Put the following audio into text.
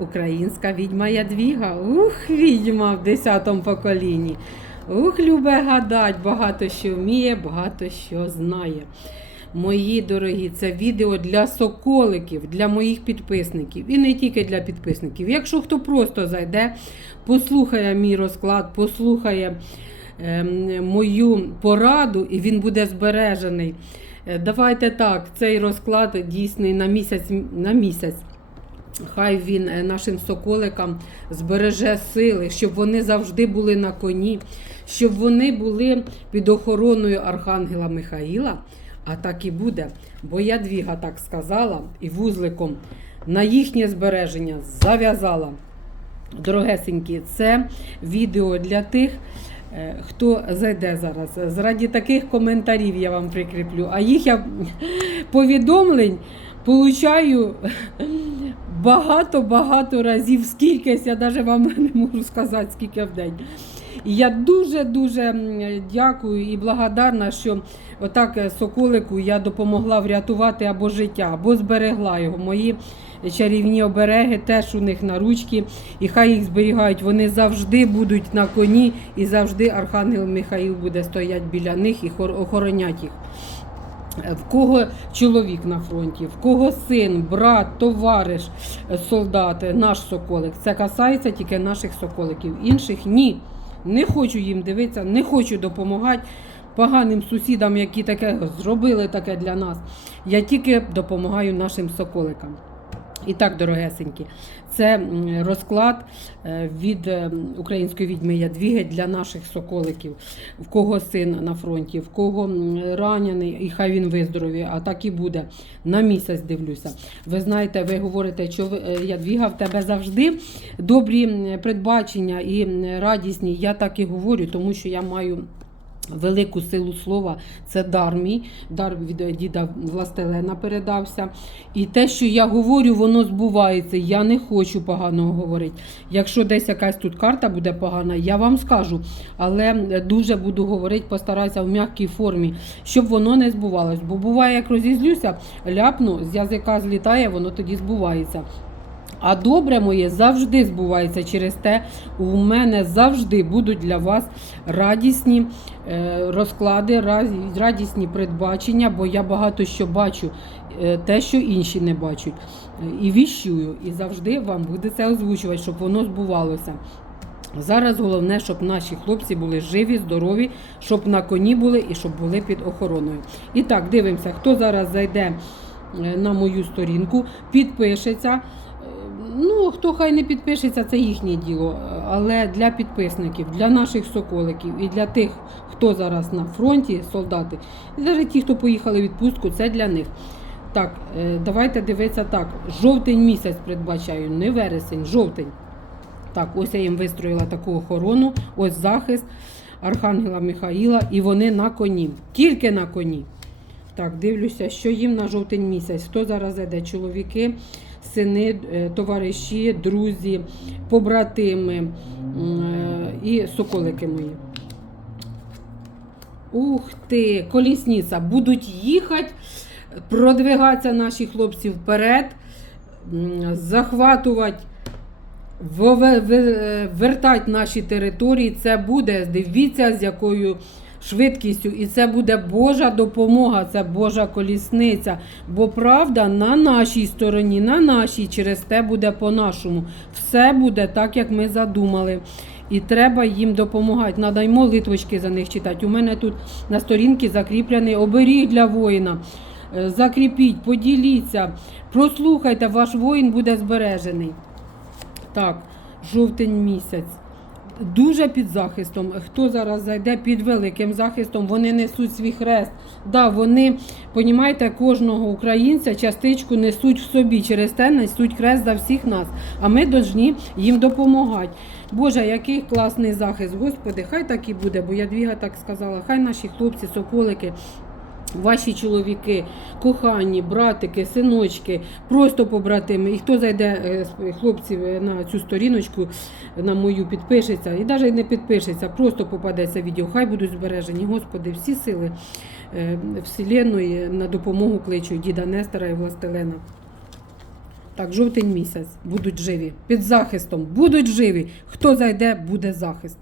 Українська відьма Ядвіга. Ух, відьма в десятому поколінні. Ух, любе гадать, багато що вміє, багато що знає. Мої дорогі, це відео для соколиків, для моїх підписників. І не тільки для підписників. Якщо хто просто зайде, послухає мій розклад, послухає ем, мою пораду, і він буде збережений. Е, Давайте так, цей розклад дійсний на місяць. На місяць. Хай він е, нашим соколикам збереже сили, щоб вони завжди були на коні, щоб вони були під охороною Архангела Михаїла. А так і буде. Бо Ядвіга так сказала і вузликом на їхнє збереження зав'язала. Дорогесенькі, це відео для тих, е, хто зайде зараз. Заради таких коментарів я вам прикріплю. А їх я повідомлень получаю багато-багато разів. Скількись, я навіть вам не можу сказати, скільки в день. Я дуже-дуже дякую і благодарна, що отак е, соколику я допомогла врятувати або життя, або зберегла його. Мої чарівні обереги теж у них на ручки, і хай їх зберігають. Вони завжди будуть на коні, і завжди Архангел Михаїл буде стояти біля них і хор- охоронять їх. В кого чоловік на фронті, в кого син, брат, товариш, е, солдат, е, наш соколик. Це касається тільки наших соколиків. Інших ні. Не хочу їм дивитися, не хочу допомагати поганим сусідам, які таке зробили таке для нас. Я тільки допомагаю нашим соколикам. І так, дорогесенькі, це розклад е, від е, української відьми Ядвіги для наших соколиків, в кого син на фронті, в кого ранений, і хай він виздоровіє, а так і буде. На місяць дивлюся. Ви знаєте, ви говорите, що е, Ядвіга в тебе завжди добрі м, предбачення і радісні. Я так і говорю, тому що я маю. Велику силу слова це дар мій, дар від діда Властелена передався. І те, що я говорю, воно збувається. Я не хочу поганого говорити. Якщо десь якась тут карта буде погана, я вам скажу. Але дуже буду говорити, постараюся в м'якій формі, щоб воно не збувалось. Бо буває, як розізлюся, ляпну, з язика злітає, воно тоді збувається. А добре моє завжди збувається через те, у мене завжди будуть для вас радісні е, розклади, радісні передбачення, бо я багато що бачу, е, те, що інші не бачать. Е, І віщую, і завжди вам буде це озвучувати, щоб воно збувалося. Зараз головне, щоб наші хлопці були живі, здорові, щоб на коні були і щоб були під охороною. І так, дивимося, хто зараз зайде на мою сторінку, підпишеться. Хто хай не підпишеться, це їхнє діло. Але для підписників, для наших соколиків і для тих, хто зараз на фронті, солдати, і навіть ті, хто поїхали в відпустку, це для них. Так, е, давайте дивитися так. Жовтень місяць передбачаю, не вересень, жовтень. Так, ось я їм вистроїла таку охорону, ось захист Архангела Михаїла, і вони на коні. Тільки на коні. Так, дивлюся, що їм на жовтень місяць. Хто зараз йде? Чоловіки, сини, е, товариші, друзі, побратими е, і соколики мої. Ух ти, колісниця. Будуть їхати, продвигатися наші хлопці вперед, захватувати вове- ве- вертать наші території. Це буде, дивіться, з якою швидкістю. І це буде Божа допомога, це Божа колісниця. Бо правда на нашій стороні, на нашій, через те буде по-нашому. Все буде так, як ми задумали. І треба їм допомагати. Надо й молитвочки за них читати. У мене тут на сторінці закріплений оберіг для воїна. Е, Закріпіть, поділіться, прослухайте, ваш воїн буде збережений. Так, жовтень місяць. Дуже під захистом. Хто зараз зайде під великим захистом, вони несуть свій хрест. Да, вони, понімаєте, кожного українця частичку несуть в собі. Через те несуть хрест за всіх нас. А ми повинні їм допомагати. Боже, який класний захист. Господи, хай так і буде, бо Ядвіга так сказала. Хай наші хлопці, соколики. Ваші чоловіки, кохані, братики, синочки, просто побратими. І хто зайде е, хлопців е, на цю сторіночку, на мою підпишеться, і навіть не підпишеться, просто попаде це відео. Хай будуть збережені. Господи, всі сили е, Вселенної на допомогу кличуть діда Нестора і Властелена. Так, жовтень місяць будуть живі. Під захистом будуть живі. Хто зайде, буде захист.